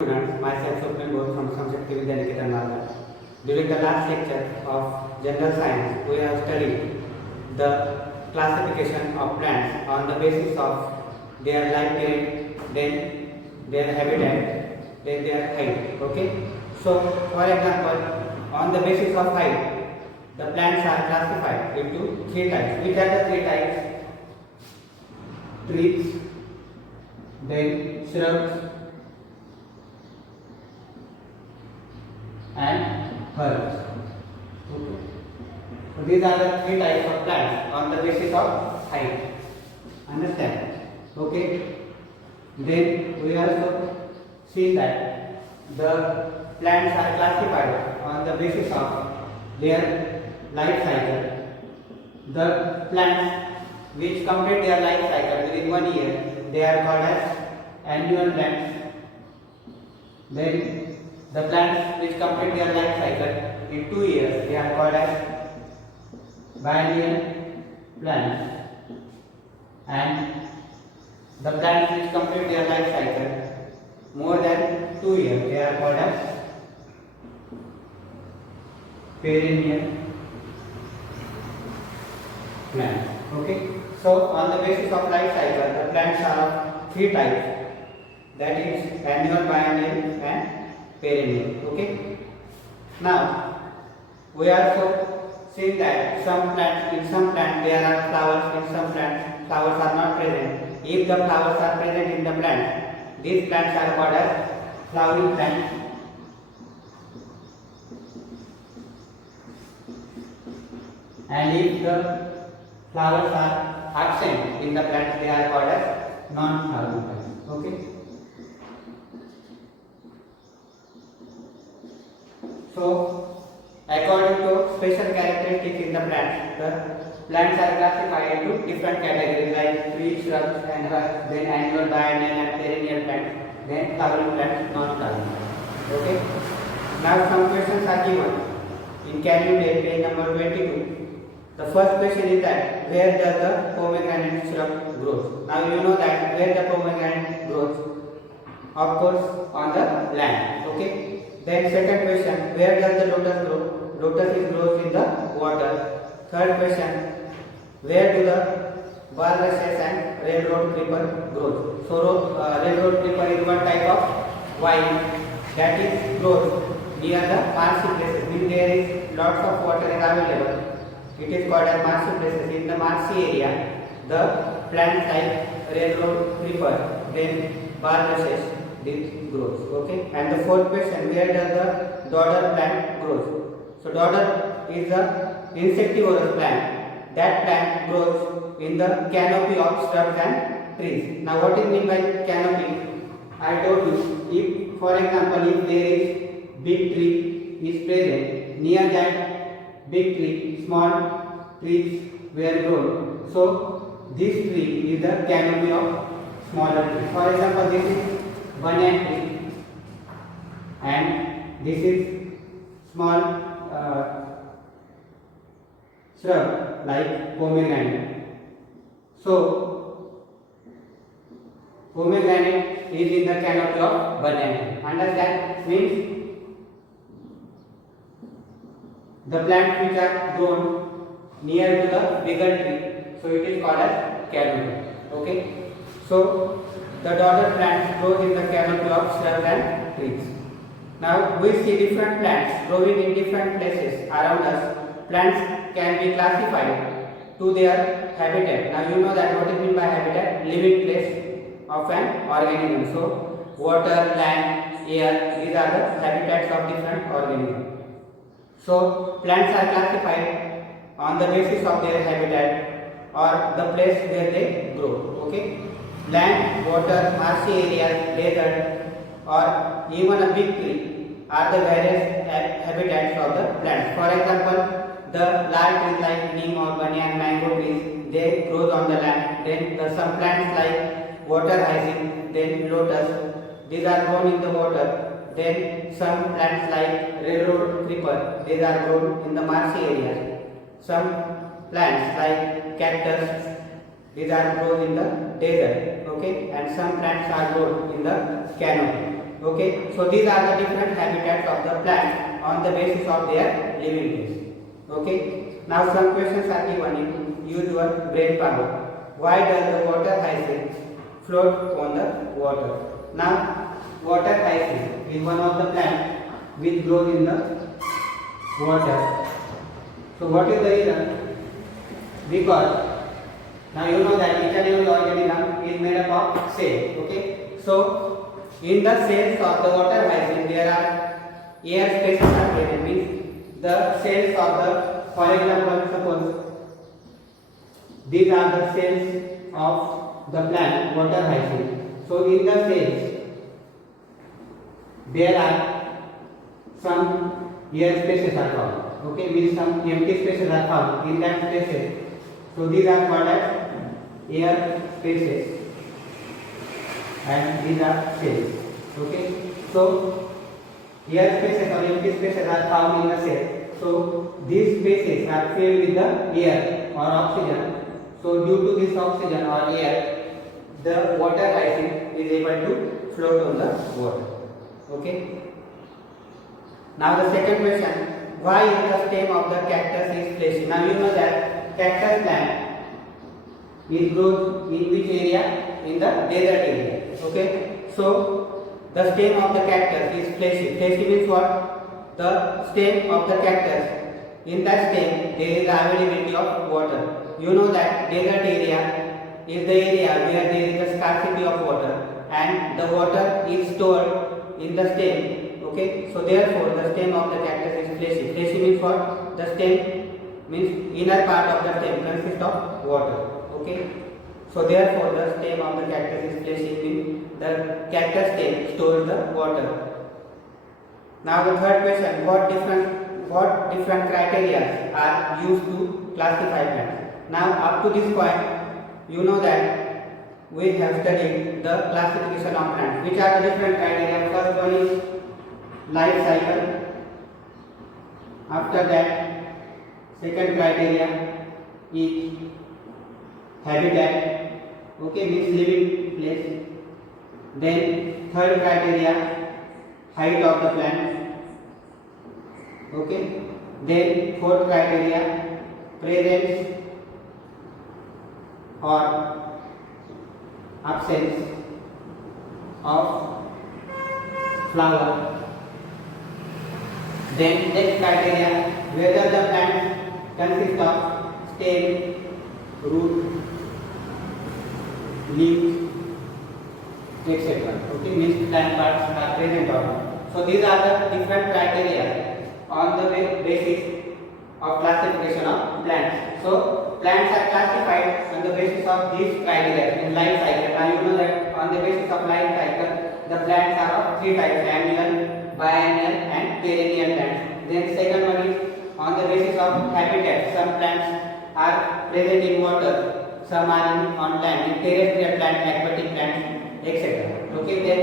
Students, myself Swapnil Ghosh from Samshakti Vidya Niketan Nalanda. During the last lecture of General Science, we have studied the classification of plants on the basis of their life period, then their habitat, then their height. Okay. So, for example, on the basis of height, the plants are classified into three types. Which are the three types? Trees, then shrubs, and herbs. Okay. So these are the three types of plants on the basis of height. Understand? Okay. Then we also see that the plants are classified on the basis of their life cycle. The plants which complete their life cycle within 1 year, they are called as annual plants. Then the plants which complete their life cycle in 2 years, they are called as biennial plants. And the plants which complete their life cycle more than 2 years, they are called as perennial plants. Okay. So on the basis of life cycle, the plants are of three types, that is annual, biennial, and perennial. Okay. Now we also see that some plants, in some plants there are flowers, in some plants flowers are not present. If the flowers are present in the plant, these plants are called as flowering plants. And if the flowers are absent in the plant, they are called as non-flowering plants. Okay. So, according to special characteristics in the plants, the plants are classified into different categories like trees, shrubs, and herbs, then annual, biennial, and perennial plants, then flowering plants, non-flowering plants. Okay. Now some questions are given in Can You Name page number 22. The first question is that where does the pomegranate shrub grow? Now you know that where the pomegranate grows, of course on the land. Okay. Then second question, where does the lotus grow? Lotus is grows in the water. Third question, where do the bulrushes and red road creeper grows? So red road creeper is one type of vine that is grows near the marshy places. Means there is lots of water is available. It is called as marshy places. In the marshy area, the plants like red road creeper, then bulrushes, this grows. Okay. And the fourth question, where does the dodder plant grows? So dodder is the insectivorous plant. That plant grows in the canopy of shrubs and trees. Now what is meant by canopy? I told you, if for example if there is big tree is present, near that big tree small trees were grown. So this tree is the canopy of smaller trees. For example, this is banyan tree and this is small shrub like pomegranate. So pomegranate is in the canopy of banyan. Understand? Means the plants which are grown near to the bigger tree, so it is called as canopy. Okay. So the dodder plants grow in the canopy of shrubs and trees. Now we see different plants growing in different places around us. Plants can be classified to their habitat. Now you know that what is meant by habitat? Living place of an organism. So water, land, air, these are the habitats of different organisms. So plants are classified on the basis of their habitat or the place where they grow. Okay. Land, water, marshy areas, desert, or even a big tree are the various habitats of the plants. For example, the large trees like neem or banyan, mango trees, they grow on the land. Then some plants like water hyacinth, then lotus, these are grown in the water. Then some plants like railroad creeper, these are grown in the marshy areas. Some plants like cactus, these are grown in the desert. Okay, and some plants are grown in the canopy. Okay, so these are the different habitats of the plants on the basis of their living place. Okay, now some questions are given in use your brain power. Why does the water hyacinth float on the water? Now, water hyacinth is one of the plants which grows in the water. So what is the reason? Because now you know that each and every organism is made up of cells. Okay, so in the cells of the water hyacinth there are air spaces are present. Means the cells of the, for example, suppose these are the cells of the plant water hyacinth. So in the cells there are some air spaces are found. Okay, means some empty spaces are found in that spaces. So these are called as air spaces and these are cells. Okay, so air spaces or empty spaces are found in the cell. So these spaces are filled with the air or oxygen. So due to this oxygen or air, the water hyacinth is able to float on the water. Okay. Now the second question. Why is the stem of the cactus is fleshy? Now you know that cactus plant is grows in which area? In the desert area. Okay. So the stem of the cactus is fleshy. Fleshy means what? The stem of the cactus. In that stem there is availability of water. You know that desert area is the area where there is a scarcity of water and the water is stored in the stem. Okay, so therefore the stem of the cactus is fleshy. Fleshy means what? The stem means inner part of the stem consists of water. Okay, so therefore the stem of the cactus is fleshy means the cactus stem stores the water. Now the third question: what different criteria are used to classify plants? Now up to this point, you know that we have studied the classification of plants. Which are the different criteria? First one is life cycle. After that, second criteria is habitat. Okay, means living place. Then third criteria, height of the plant. Okay. Then fourth criteria, presence or absence of flower. Then next criteria, whether the plant consists of stem, root, leaves, etc. Okay, means plant parts are present or not. So these are the different criteria on the basis of classification of plants. So plants are classified on the basis of these criteria in life cycle. Now you know that on the basis of life cycle, the plants are of three types: annual, biennial and perennial plants. Then second one is on the basis of habitat. Some plants are present in water, some are on land, in terrestrial plants, aquatic plants, etc. Okay, then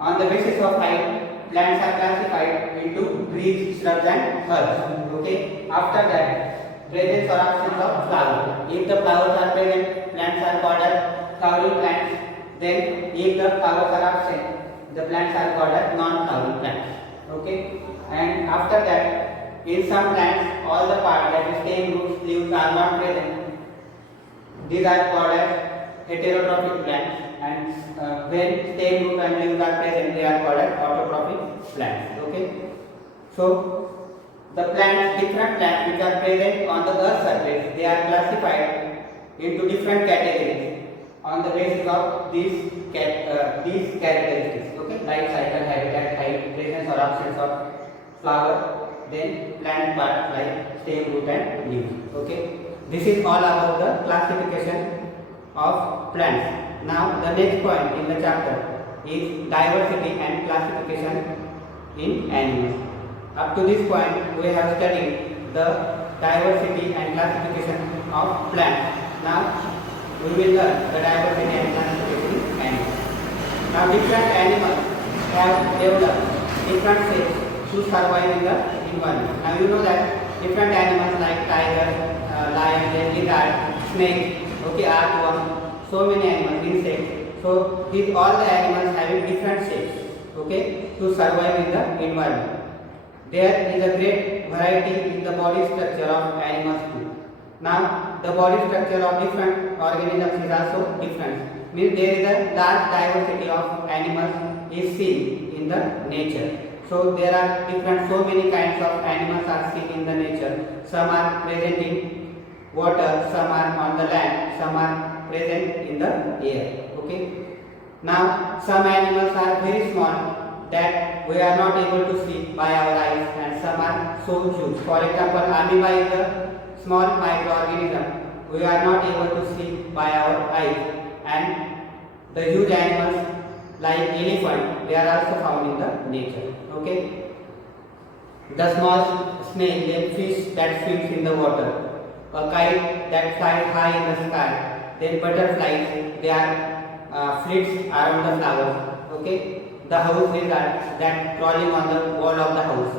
on the basis of height, plants are classified into trees, shrubs and herbs. Okay, after that, presence or absence of flower. If the flowers are present, plants are called as flowering plants. Then if the flowers are absent, the plants are called as non-flowering plants. Okay, and after that, in some plants, all the parts like stem, roots, leaves are not present. These are called as heterotrophic plants, and when stem, root and leaves are present, they are called as autotrophic plants. Okay, so the plants, different plants which are present on the earth surface, they are classified into different categories on the basis of these characteristics. Okay, life cycle, habitat, height, presence or absence of flower, then plant parts like stem, root and leaves. Okay, this is all about the classification of plants. Now the next point in the chapter is diversity and classification in animals. Up to this point we have studied the diversity and classification of plants. Now we will learn the diversity and classification in animals. Now different animals have developed different shapes to survive in the environment. Now you know that different animals like tiger, lion, lizard, snake, okay, earthworm, so many animals, insects. So these all the animals having different shapes. okay, to survive in the environment. There is a great variety in the body structure of animals too. Now, the body structure of different organisms is also different. Means there is a large diversity of animals is seen in the nature. So there are different, so many kinds of animals are seen in the nature. Some are present in water, some are on the land, some are present in the air. Okay. Now, some animals are very small that we are not able to see by our eyes, and some are so huge. For example, amoeba is a small microorganism we are not able to see by our eyes, and the huge animals like elephant, they are also found in the nature. Okay. The small snail, then fish that swims in the water, a kite that flies high in the sky, then butterflies, they are flits around the flowers. Okay. The house lizard that crawling on the wall of the house.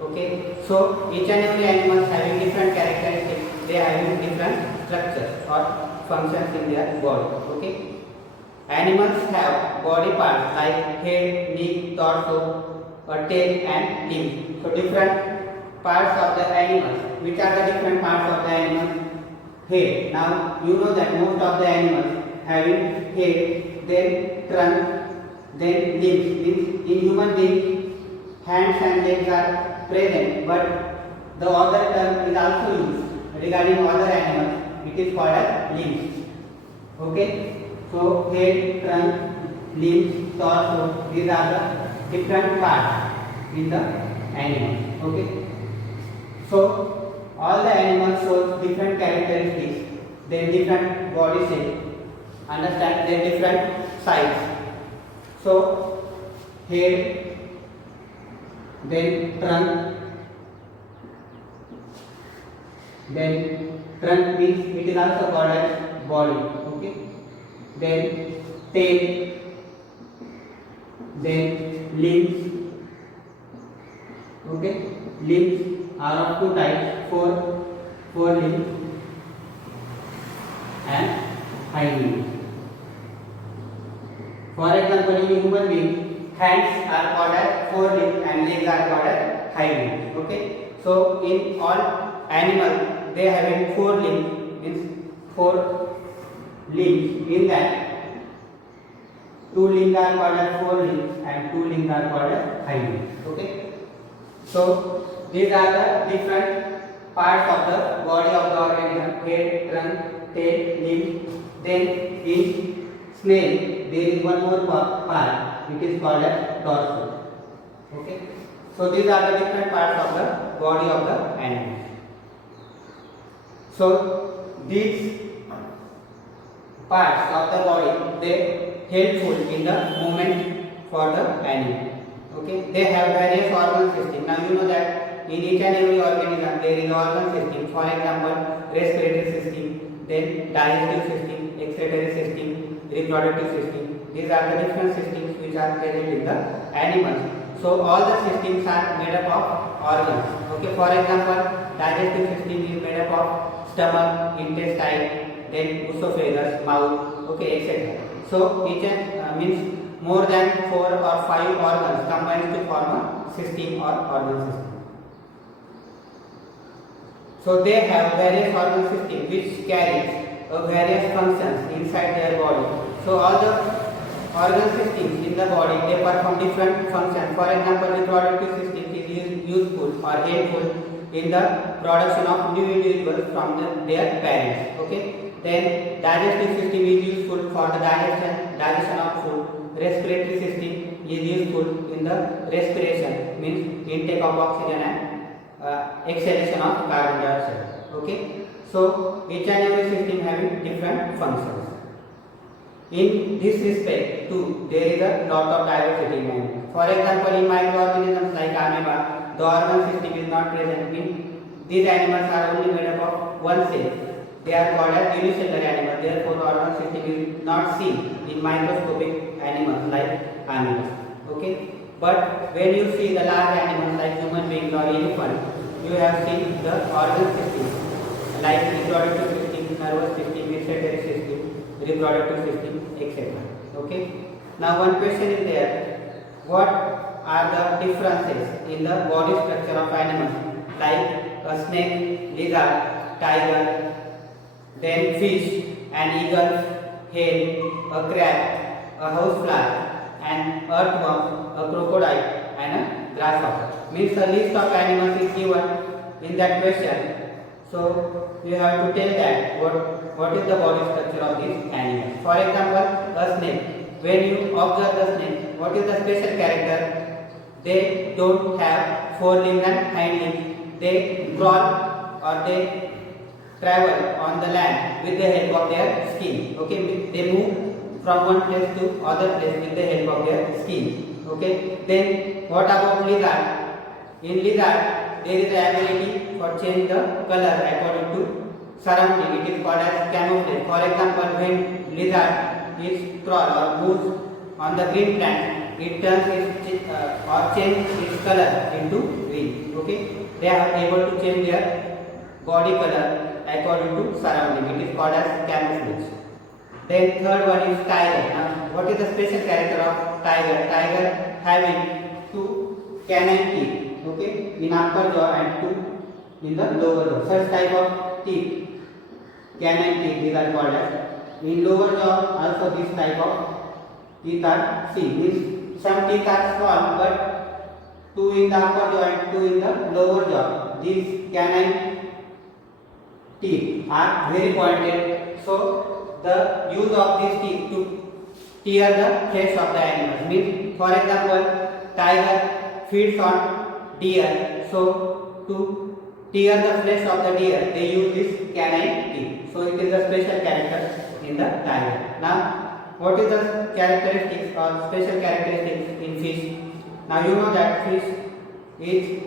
Okay. So each and every animal having different characteristics, they are having different structures or functions in their body. Okay. Animals have body parts like head, neck, torso, tail and limbs. So different parts of the animals. Which are the different parts of the animal? Head. Now you know that most of the animals having head, then trunk, then limbs. Means in human beings, hands and legs are present, but the other term is also used regarding other animals. It is called as limbs. Okay. So head, trunk, limbs, torso, these are the different parts in the animal. Okay. So all the animals show different characteristics, then different body shape, understand, their different size. So head, then trunk means it is also called as body. Okay. Then tail, then limbs. Okay, limbs are of two types, four limbs and hind limbs. For example, in human being, hands are called as four limbs and legs are called as hind limbs. Okay, so in all animals, they have four limbs, means four limbs. In that, two limbs are called as four limbs and two limbs are called as hind limbs. Okay. So these are the different parts of the body of the organism: head, trunk, tail, limbs. Then in snail there is one more part which is called as torso. Okay. So these are the different parts of the body of the animal. So these parts of the body, they helpful in the movement for the animal. Okay, they have various organ system. Now you know that in each and every organism there is organ system. For example, respiratory system, then digestive system, excretory system, reproductive system. These are the different systems which are present in the animals. So all the systems are made up of organs. Okay, for example, digestive system is made up of stomach, intestine, then esophagus, mouth, okay, etc. So each means more than 4 or 5 organs combined to form a system or organ system. So they have various organ systems which carries various functions inside their body. So all the organ systems in the body, they perform different functions. For example, the reproductive system is useful or helpful in the production of new individuals from their parents. Okay. Then digestive system is useful for the digestion of food. Respiratory system is useful in the respiration, means intake of oxygen and exhalation of carbon dioxide. Okay. So each and every system having different functions. In this respect too, there is a lot of diversity in animals. For example, in microorganisms like amoeba, the organ system is not present. These animals are only made up of one cell. They are called as unicellular animals. Therefore, the organ system is not seen in microscopic animals like amoeba. Okay. But when you see the large animals like human beings or elephant, you have seen the organ system like reproductive system, nervous system, excretory system, reproductive system, etc. Okay. Now one question is there: what are the differences in the body structure of animals like a snake, lizard, tiger, then fish, an eagle, hen, a crab, a housefly, an earthworm, a crocodile, and a grasshopper. Means a list of animals is given in that question. So you have to tell that what is the body structure of these animals. For example, a snake. When you observe the snake, what is the special character? They don't have forelimbs and hind limbs. They crawl or they travel on the land with the help of their skin. Okay, they move from one place to other place with the help of their skin. Okay, then what about lizard? In lizard, there is the ability for change the color according to surrounding. It is called as camouflage. For example, when lizard is crawl or moves on the green plant, it turns its or change its color into green. Okay, they are able to change their body color according to surrounding. It is called as camouflage. Then third one is tiger. Now, what is the special character of tiger? Tiger having two canine teeth. Okay, in upper jaw and two in the lower jaw. Such type of teeth, canine teeth, these are called as. In lower jaw also this type of teeth are seen. Means some teeth are small, but two in the upper jaw and two in the lower jaw. These canine teeth are very pointed. So the use of these teeth to tear the flesh of the animals. Means for example, tiger feeds on deer. So to tear the flesh of the deer, they use this canine teeth. So it is a special character in the tiger. Now, what is the characteristics or special characteristics in fish? Now you know that fish is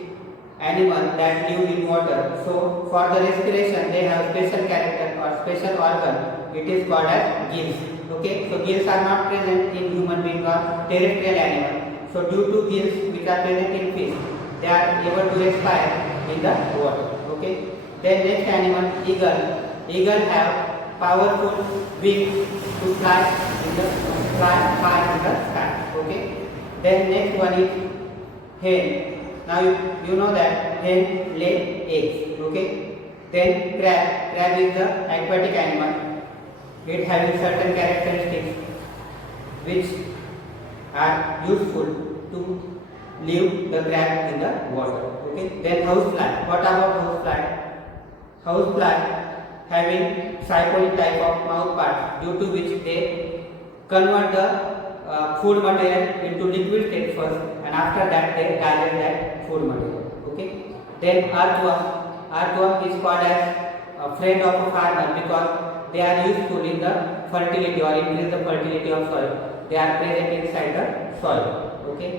animal that live in water. So for the respiration, they have special character or special organ. It is called as gills. Okay, so gills are not present in human being or terrestrial animal. So due to gills which are present in fish, they are able to respire in the water. Okay. Then next animal, eagle. Eagle have powerful wings to fly high in the sky. Okay. Then next one is hen. Now you know that hen lay eggs. Okay. Then crab. Crab is the aquatic animal. It having certain characteristics which are useful to leave the crab in the water. Okay. Then housefly. What about housefly? Housefly having cyconic type of mouth parts, due to which they convert the food material into liquid state first, and after that they digest that food material. Okay. Then earthworm. Earthworm is called as a friend of a farmer because they are useful in the fertility or increase the fertility of soil. They are present inside the soil. Okay.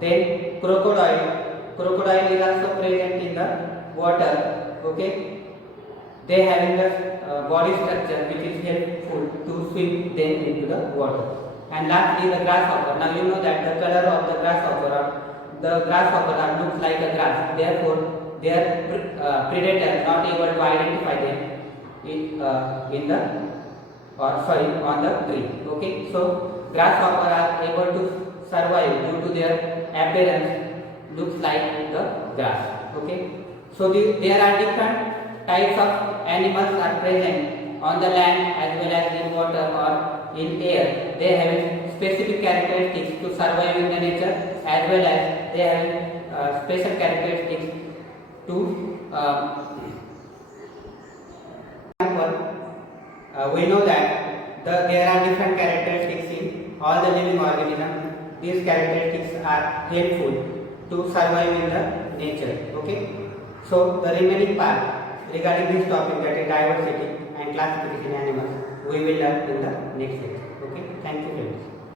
Then crocodile. Crocodile is also present in the water. Okay. They having the body structure which is helpful to swim them into the water. And lastly, the grasshopper. Now you know that the color of the grasshopper looks like a grass. Therefore, their predator not able to identify them on the tree. Okay. So grasshopper are able to survive due to their appearance looks like the grass. Okay. So there are different types of animals are present on the land as well as in water or in air. They have specific characteristics to survive in the nature, as well as they have special characteristics to we know that there are different characteristics in all the living organisms. These characteristics are helpful to survive in the nature. Okay. So the remaining part regarding this topic, that is diversity and classification animals, we will learn in the next lecture. Okay. Thank you friends.